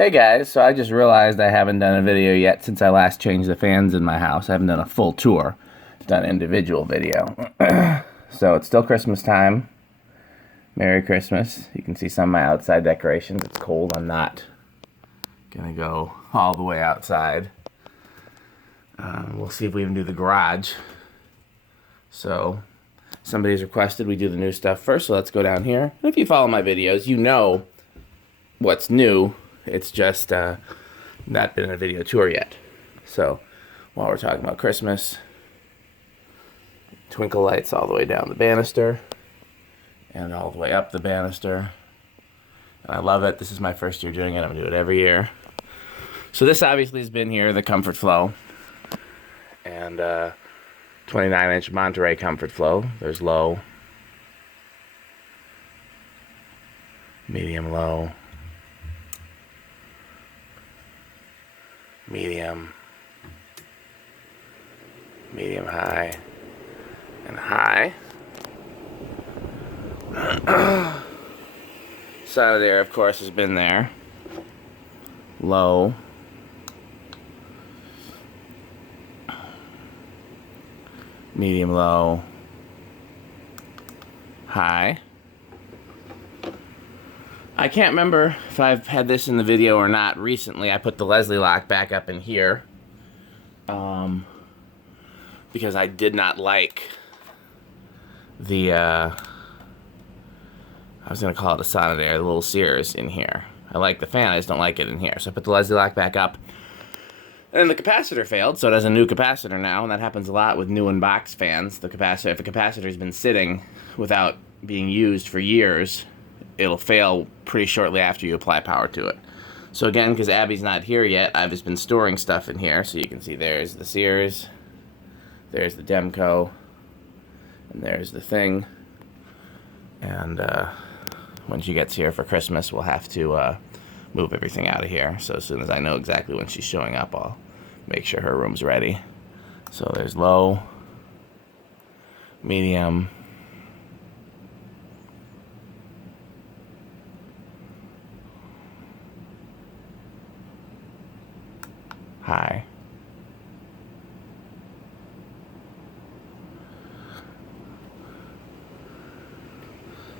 Hey guys, so I just realized I haven't done a video yet since I last changed the fans in my house. I haven't done a full tour, done individual video. So it's still Christmas time. Merry Christmas. You can see some of my outside decorations. It's cold. I'm not gonna go all the way outside. We'll see if we even do the garage. So somebody's requested we do the new stuff first, so let's go down here. And if you follow my videos, you know what's new. It's just not been a video tour yet. So while we're talking about Christmas, twinkle lights all the way down the banister and all the way up the banister. And I love it. This is my first year doing it. I'm going to do it every year. So this obviously has been here, the Comfort Flow. And 29-inch Monterey Comfort Flow. There's low, medium low, medium, medium high, and high. Sonnet-Air, of course, has been there. Low, medium low, high. I can't remember if I've had this in the video or not recently. I put the Leslie Locke back up in here because I did not like the I was going to call it a Sonnet-Air, the little Sears in here. I like the fan, I just don't like it in here. So I put the Leslie Locke back up. And then the capacitor failed, so it has a new capacitor now, and that happens a lot with new in-box fans. The capacitor, if the capacitor's been sitting without being used for years, it'll fail pretty shortly after you apply power to it. So again, because Abby's not here yet, I've just been storing stuff in here. So you can see there's the Sears, there's the Demco, and there's the thing. And when she gets here for Christmas, we'll have to move everything out of here. So as soon as I know exactly when she's showing up, I'll make sure her room's ready. So there's low, medium, high.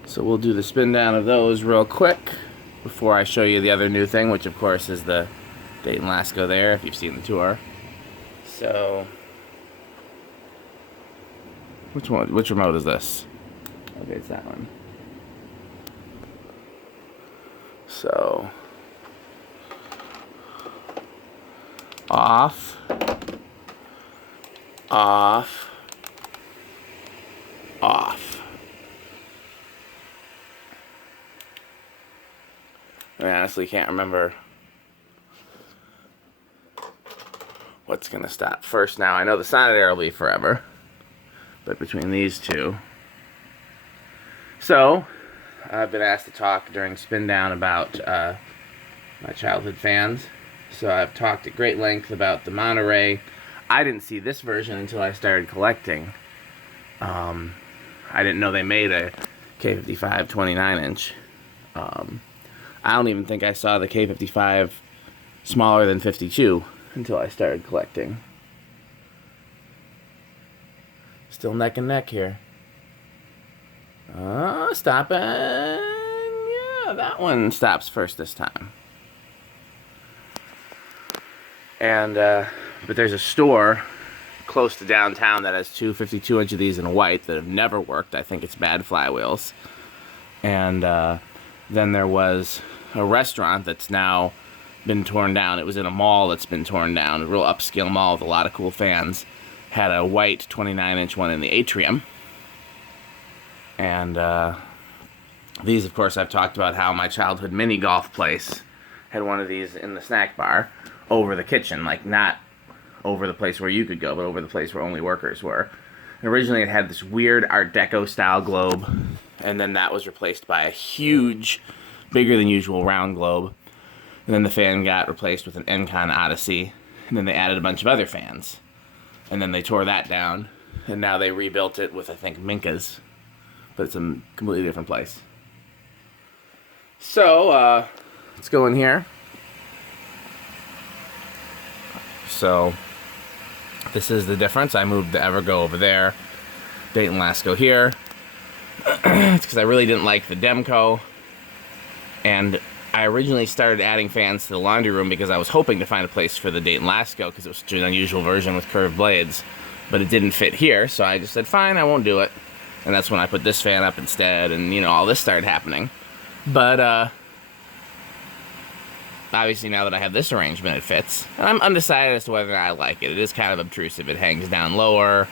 So we'll do the spin down of those real quick before I show you the other new thing, which of course is the Dayton Lasko there, if you've seen the tour. So, which remote is this? Okay, it's that one. So, off, off, off. I honestly can't remember what's going to stop first now. I know the Sonnet-Air will be forever, but between these two. So, I've been asked to talk during spin down about my childhood fans. So I've talked at great length about the Monterey. I didn't see this version until I started collecting. I didn't know they made a K55 29-inch. I don't even think I saw the K55 smaller than 52 until I started collecting. Still neck and neck here. Stopping. Yeah, that one stops first this time. And, but there's a store close to downtown that has two 52-inch of these in white that have never worked. I think it's bad flywheels. And, then there was a restaurant that's now been torn down. It was in a mall that's been torn down, a real upscale mall with a lot of cool fans. Had a white 29-inch one in the atrium. And these, of course, I've talked about how my childhood mini golf place had one of these in the snack bar over the kitchen, like not over the place where you could go, but over the place where only workers were. And originally it had this weird Art Deco style globe, and then that was replaced by a huge, bigger than usual round globe. And then the fan got replaced with an Encon Odyssey, and then they added a bunch of other fans. And then they tore that down, and now they rebuilt it with, I think, Minkas. But it's a completely different place. So, let's go in here. So this is the difference. I moved the Evergo over there, Dayton Lasko here. It's because I really didn't like the Demco, and I originally started adding fans to the laundry room because I was hoping to find a place for the Dayton Lasko because it was such an unusual version with curved blades, but it didn't fit here, so I just said, fine, I won't do it. And that's when I put this fan up instead, and, you know, all this started happening. But, obviously now that I have this arrangement, it fits. And I'm undecided as to whether or not I like it. It is kind of obtrusive. It hangs down lower.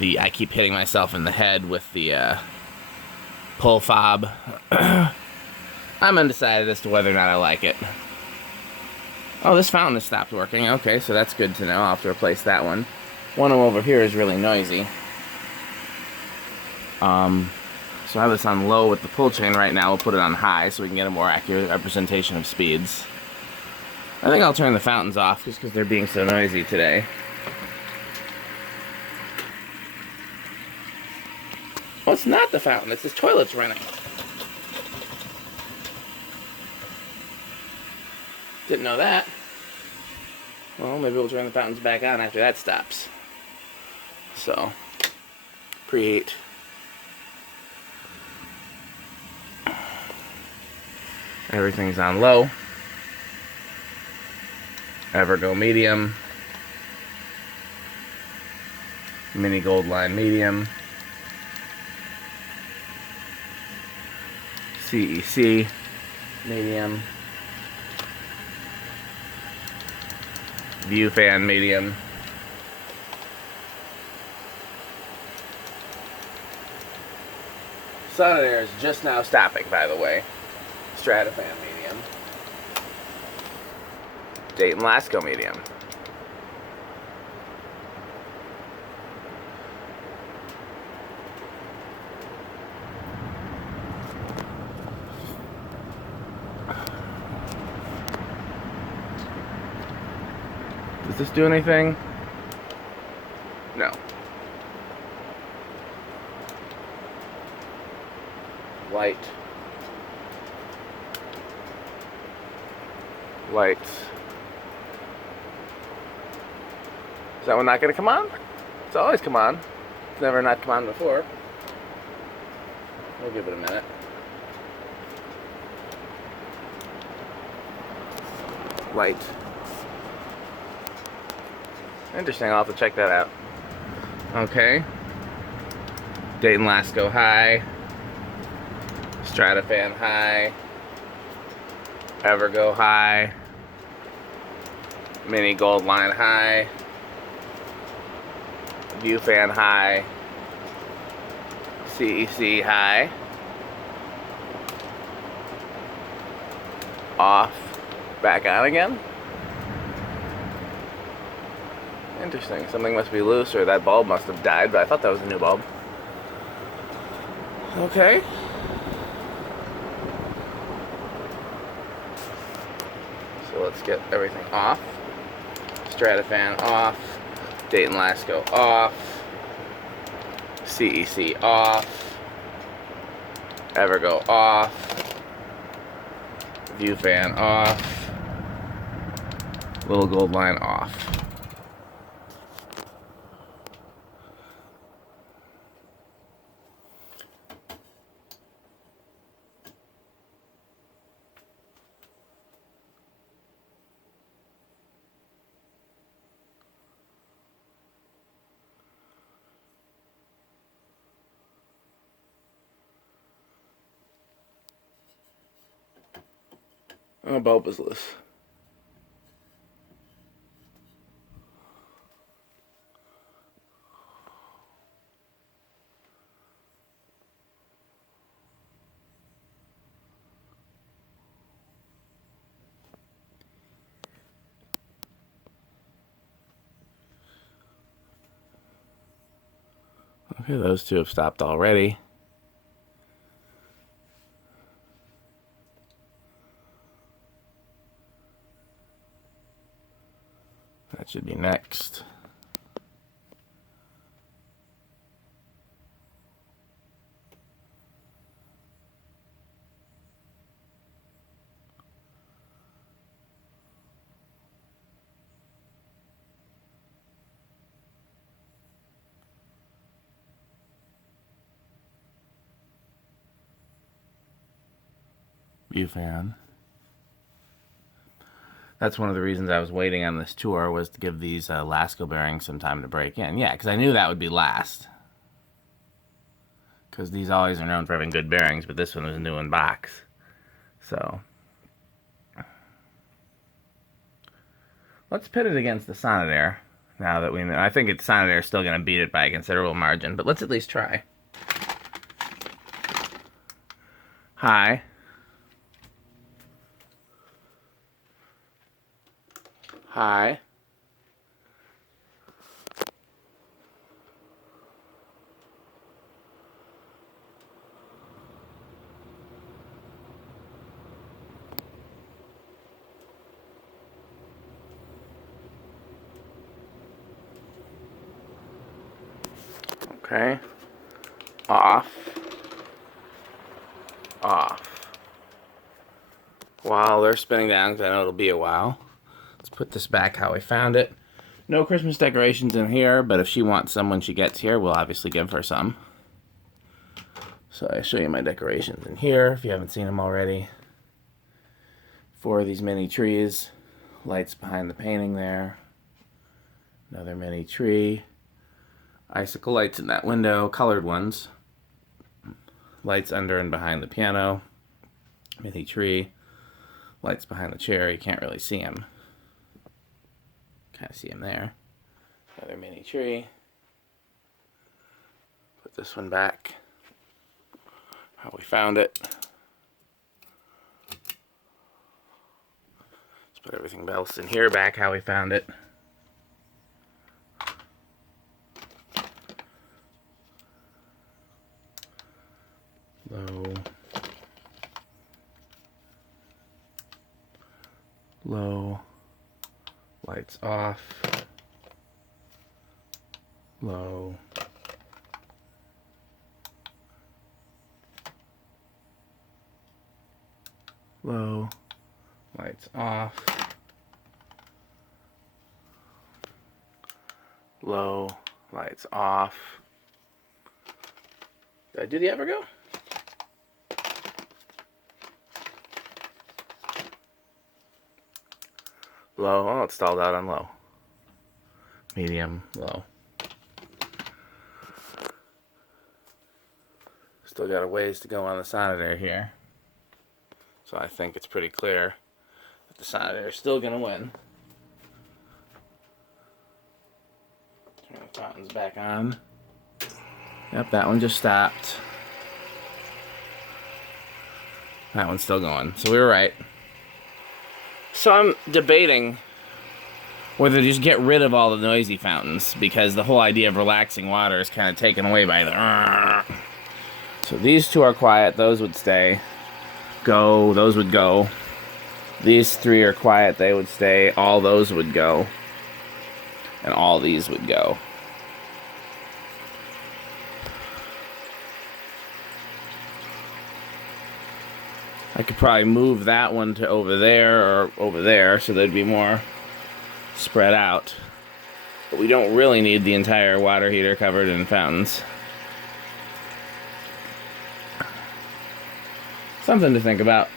I keep hitting myself in the head with the, pull fob. I'm undecided as to whether or not I like it. Oh, this fountain has stopped working. Okay, so that's good to know. I'll have to replace that one. One of them over here is really noisy. So I have this on low with the pull chain right now. We'll put it on high so we can get a more accurate representation of speeds. I think I'll turn the fountains off just because they're being so noisy today. Oh, it's not the fountain. It's this toilet's running. Didn't know that. Well, maybe we'll turn the fountains back on after that stops. So, preheat. Everything's on low. Evergo medium. Mini gold line medium. CEC medium. View fan medium. Sonnet-Air is just now stopping, by the way. Strato-Fan medium. Dayton Lasko medium. Does this do anything? No. Light. Lights. Is that one not going to come on? It's always come on. It's never not come on before. We'll give it a minute. Light. Interesting, I'll have to check that out. Okay. Dayton Lasko high. Strato-Fan high. Evergo high. Mini gold line high. View fan high. CEC high. Off. Back on again. Interesting. Something must be loose, or that bulb must have died, but I thought that was a new bulb. Okay. So let's get everything off. Strato-Fan off. Dayton Lasko off. CEC off. Evergo off. View fan off. Little gold line off. Oh, bulb is loose. Okay, those two have stopped already. That should be next. view fan. That's one of the reasons I was waiting on this tour, was to give these Lasko bearings some time to break in. Yeah, because I knew that would be last. Because these always are known for having good bearings, but this one was new in box. So let's pit it against the Sonnet-Air. Now that we know, I think Sonnet-Air is still going to beat it by a considerable margin, but let's at least try. High. High. Okay. Off. Off. While they're spinning down, because I know it'll be a while. Let's put this back how we found it. No Christmas decorations in here, but if she wants some when she gets here, we'll obviously give her some. So I show you my decorations in here, if you haven't seen them already. 4 of these mini trees. Lights behind the painting there. Another mini tree. Icicle lights in that window, colored ones. Lights under and behind the piano. Mini tree. Lights behind the chair, you can't really see them. Kind of see them there. Another mini tree. Put this one back how we found it. Let's put everything else in here back how we found it. Low. Low. Lights off. Low. Low. Lights off. Low. Lights off. Did I do the Evergo? Low. Oh, it's stalled out on low. Medium, low. Still got a ways to go on the Sonnet-Air here. So I think it's pretty clear that the Sonnet-Air is still going to win. Turn the fountains back on. Yep, that one just stopped. That one's still going. So we were right. So I'm debating whether to just get rid of all the noisy fountains, because the whole idea of relaxing water is kind of taken away by the... So these 2 are quiet, those would stay. Go, those would go. These 3 are quiet, they would stay. All those would go. And all these would go. I could probably move that one to over there or over there, so they'd be more spread out. But we don't really need the entire water heater covered in fountains. Something to think about.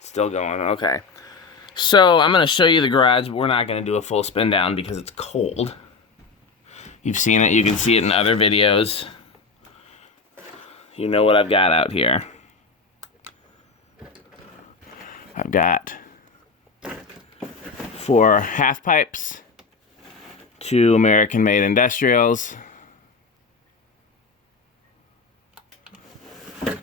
Still going, okay. So I'm going to show you the garage, but we're not going to do a full spin down because it's cold. You've seen it, you can see it in other videos. You know what I've got out here. I've got 4 half pipes, 2 American-made industrials, and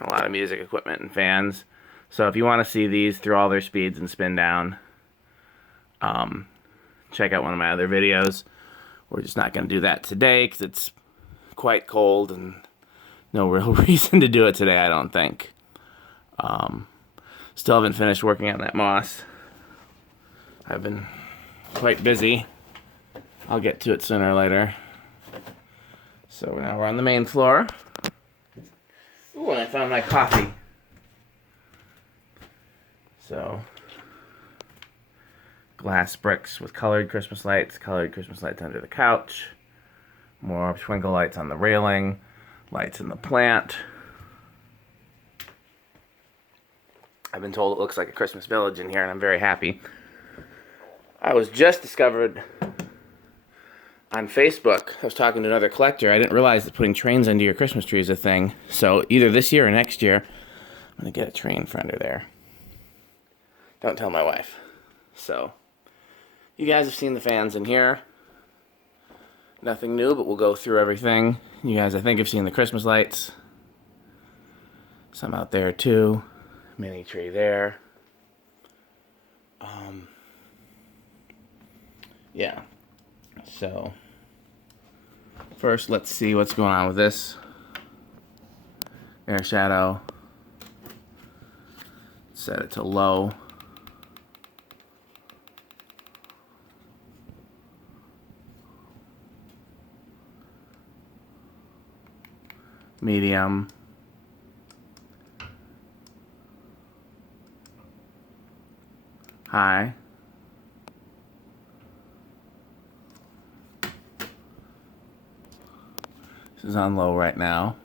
a lot of music equipment and fans. So if you want to see these through all their speeds and spin down, check out one of my other videos. We're just not going to do that today because it's quite cold and no real reason to do it today, I don't think. Still haven't finished working on that moss. I've been quite busy. I'll get to it sooner or later. So now we're on the main floor. Ooh, and I found my coffee. So glass bricks with colored Christmas lights under the couch, more twinkle lights on the railing, lights in the plant. I've been told it looks like a Christmas village in here, and I'm very happy. I was just discovered on Facebook. I was talking to another collector. I didn't realize that putting trains under your Christmas tree is a thing. So either this year or next year, I'm going to get a train for under there. Don't tell my wife. So, you guys have seen the fans in here. Nothing new, but we'll go through everything. You guys, I think, have seen the Christmas lights. Some out there, too. Mini tree there. Yeah. So, first, let's see what's going on with this. Air shadow. Set it to low. Medium. High. This is on low right now.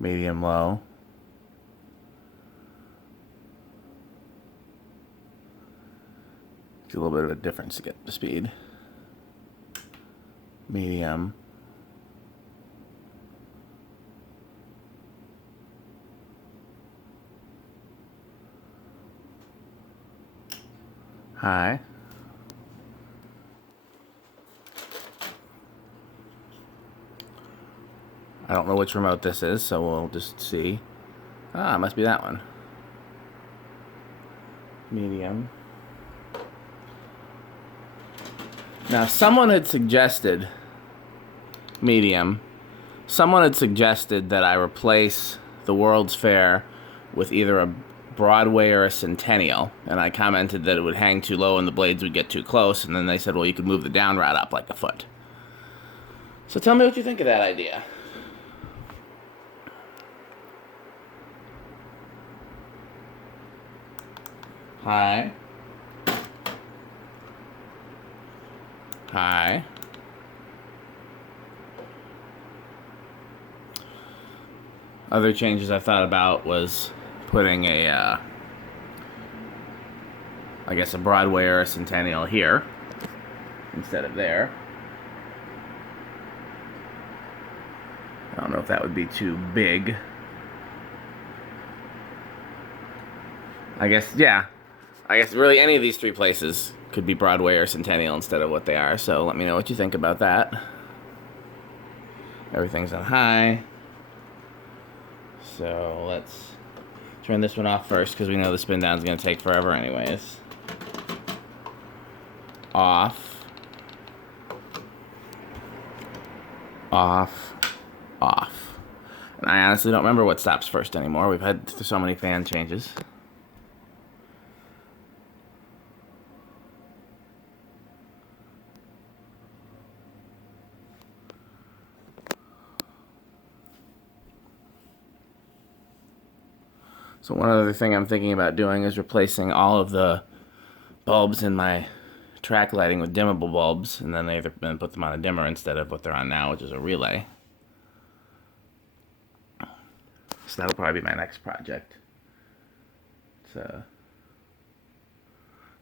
Medium low. It's a little bit of a difference to get the speed. Medium. High. I don't know which remote this is, so we'll just see. Ah, it must be that one. Medium. Now, someone had suggested medium. Someone had suggested that I replace the World's Fair with either a Broadway or a Centennial, and I commented that it would hang too low and the blades would get too close, and then they said, well, you could move the down rod up like a foot. So tell me what you think of that idea. High. High. Other changes I thought about was putting a, I guess a Broadway or a Centennial here instead of there. I don't know if that would be too big. I guess, yeah. I guess really any of these three places could be Broadway or Centennial instead of what they are. So let me know what you think about that. Everything's on high. So let's turn this one off first because we know the spin down is going to take forever anyways. Off. Off. Off. And I honestly don't remember what stops first anymore. We've had so many fan changes. So one other thing I'm thinking about doing is replacing all of the bulbs in my track lighting with dimmable bulbs, and then put them on a dimmer instead of what they're on now, which is a relay. So that'll probably be my next project. It's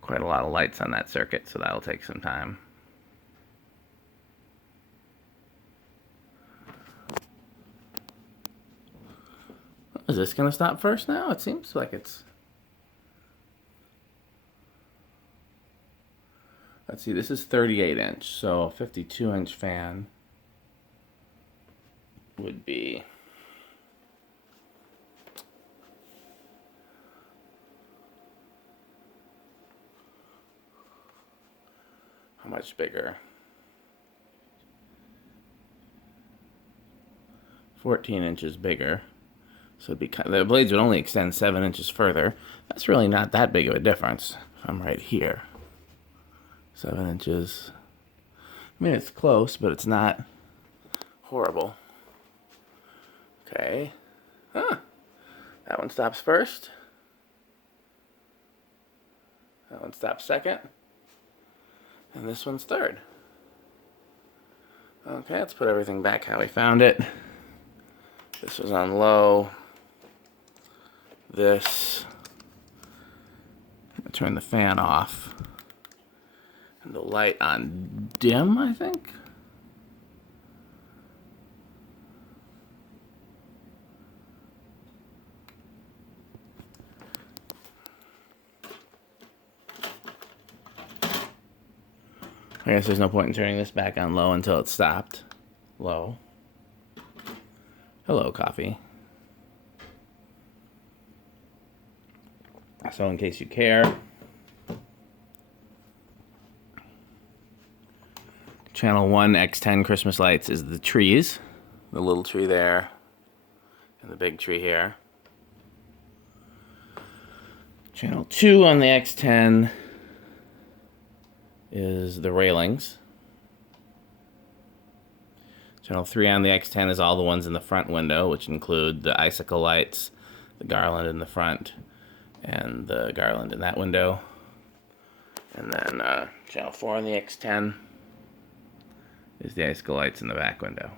quite a lot of lights on that circuit, so that'll take some time. Is this going to stop first now? It seems like it's... Let's see, this is 38 inch, so a 52 inch fan would be... How much bigger? 14 inches bigger. So it'd be the blades would only extend 7 inches further. That's really not that big of a difference. I'm right here. 7 inches. I mean, it's close, but it's not horrible. Okay. Huh. That one stops first. That one stops second. And this one's third. Okay, let's put everything back how we found it. This was on low. This. Turn the fan off. And the light on dim, I think. I guess there's no point in turning this back on low until it's stopped. Low. Hello, coffee. So in case you care, channel 1 X10 Christmas lights is the trees. The little tree there and the big tree here. Channel 2 on the X10 is the railings. Channel 3 on the X10 is all the ones in the front window, which include the icicle lights, the garland in the front, and the garland in that window. And then channel 4 on the X10 is the icicle lights in the back window.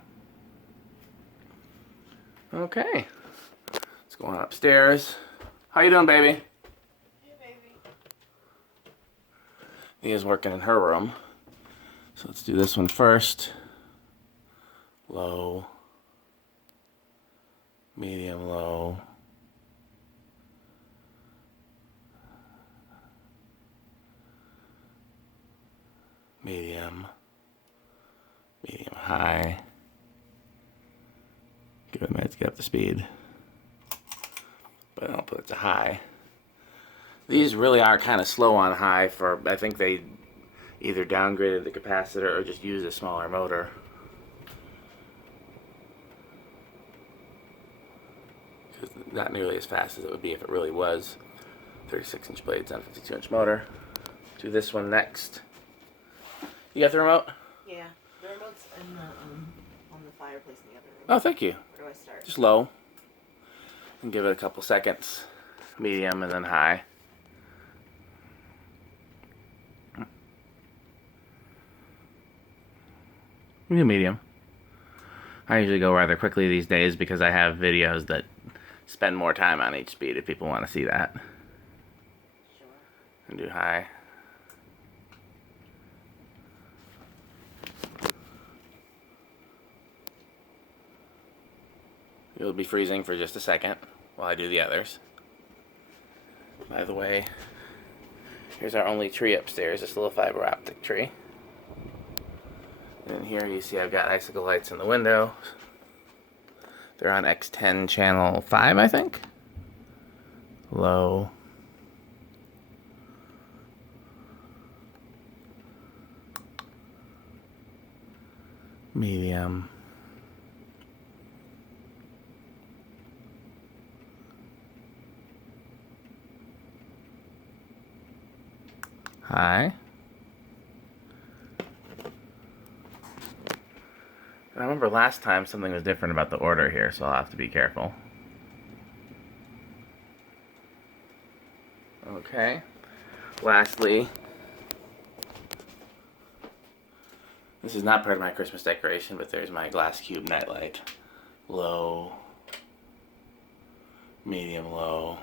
Okay, let's go on upstairs. How you doing, baby? Hey, baby. Nia's working in her room. So let's do this one first. Low, medium, low. Medium, medium, high. Give it a minute to get up to speed. But I'll put it to high. These really are kind of slow on high for, I think they either downgraded the capacitor or just used a smaller motor. It's not nearly as fast as it would be if it really was 36-inch blades on a 52-inch motor. Do this one next. You got the remote? Yeah, the remote's in the on the fireplace in the other room. Oh, thank you. Where do I start? Just low. And give it a couple seconds. Medium and then high. Medium. I usually go rather quickly these days because I have videos that spend more time on each speed if people want to see that. Sure. And do high. It'll be freezing for just a second while I do the others. By the way, here's our only tree upstairs, this little fiber optic tree. And here you see I've got icicle lights in the window. They're on X10 channel 5, I think. Low. Medium. High. I remember last time something was different about the order here, so I'll have to be careful. Okay. Lastly, this is not part of my Christmas decoration, but there's my glass cube nightlight. Low, medium low,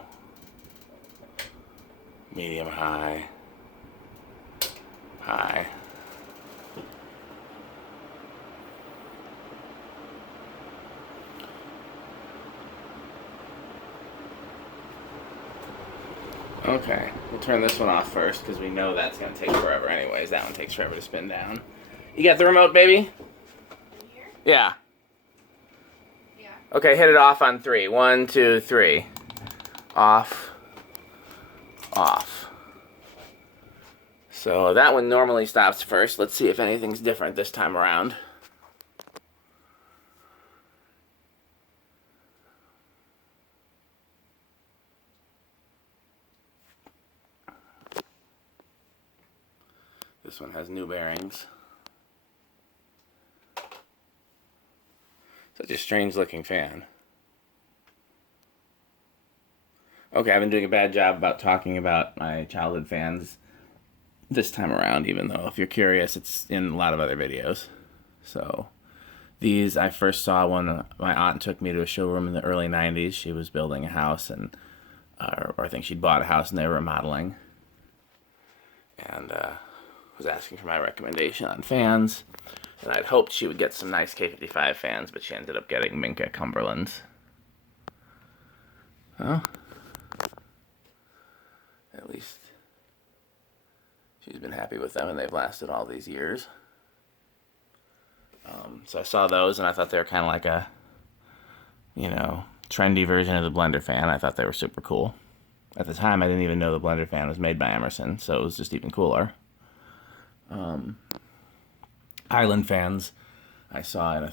medium high, high. Okay, we'll turn this one off first because we know that's going to take forever anyways. That one takes forever to spin down. You got the remote, baby? In here? Yeah. Yeah. Okay, hit it off on 3. 1, 2, 3. Off. Off. So that one normally stops first. Let's see if anything's different this time around. This one has new bearings. Such a strange looking fan. Okay, I've been doing a bad job about talking about my childhood fans this time around, even though if you're curious, it's in a lot of other videos. So these I first saw when my aunt took me to a showroom in the early 90s. She was building a house, and or I think she'd bought a house and they were remodeling. And was asking for my recommendation on fans. And I'd hoped she would get some nice K55 fans, but she ended up getting Minka Cumberlands. Well, at least she's been happy with them, and they've lasted all these years. So I saw those, and I thought they were kind of like a, trendy version of the Blender fan. I thought they were super cool. At the time, I didn't even know the Blender fan was made by Emerson, so it was just even cooler. Island fans, I saw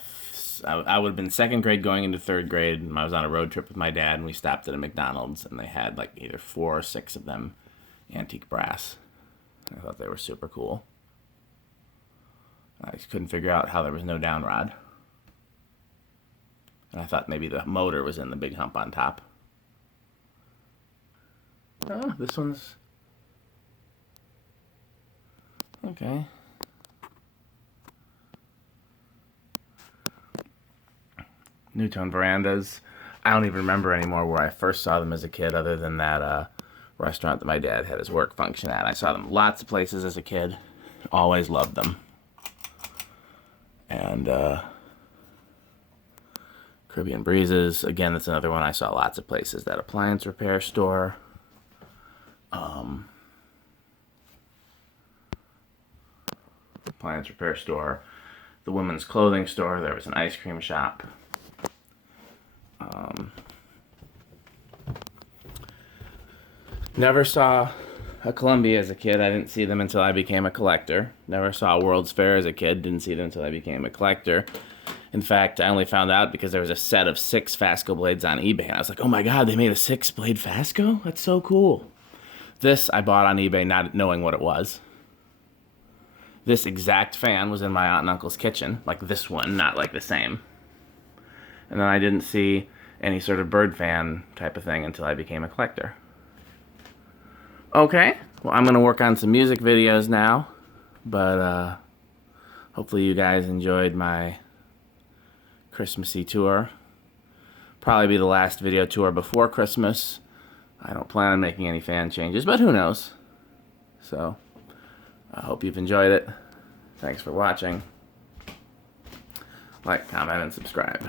I would have been second grade going into third grade, and I was on a road trip with my dad, and we stopped at a McDonald's, and they had like either 4 or 6 of them, antique brass. I thought they were super cool. I just couldn't figure out how there was no down rod. And I thought maybe the motor was in the big hump on top. Oh, this one's... okay. Nutone verandas. I don't even remember anymore where I first saw them as a kid, other than that restaurant that my dad had his work function at. I saw them lots of places as a kid. Always loved them. And Caribbean Breezes. Again, that's another one I saw lots of places. That appliance repair store. Appliance repair store. The women's clothing store. There was an ice cream shop. Never saw a Columbia as a kid. I didn't see them until I became a collector. Never saw a World's Fair as a kid. Didn't see them until I became a collector. In fact, I only found out because there was a set of 6 Fasco blades on eBay, and I was like, oh my god, they made a 6-blade Fasco? That's so cool. This I bought on eBay not knowing what it was. This exact fan was in my aunt and uncle's kitchen, like this one, not like the same. And then I didn't see any sort of bird fan type of thing until I became a collector. Okay, well, I'm going to work on some music videos now, but hopefully you guys enjoyed my Christmassy tour. Probably be the last video tour before Christmas. I don't plan on making any fan changes, but who knows? So, I hope you've enjoyed it. Thanks for watching. Like, comment, and subscribe.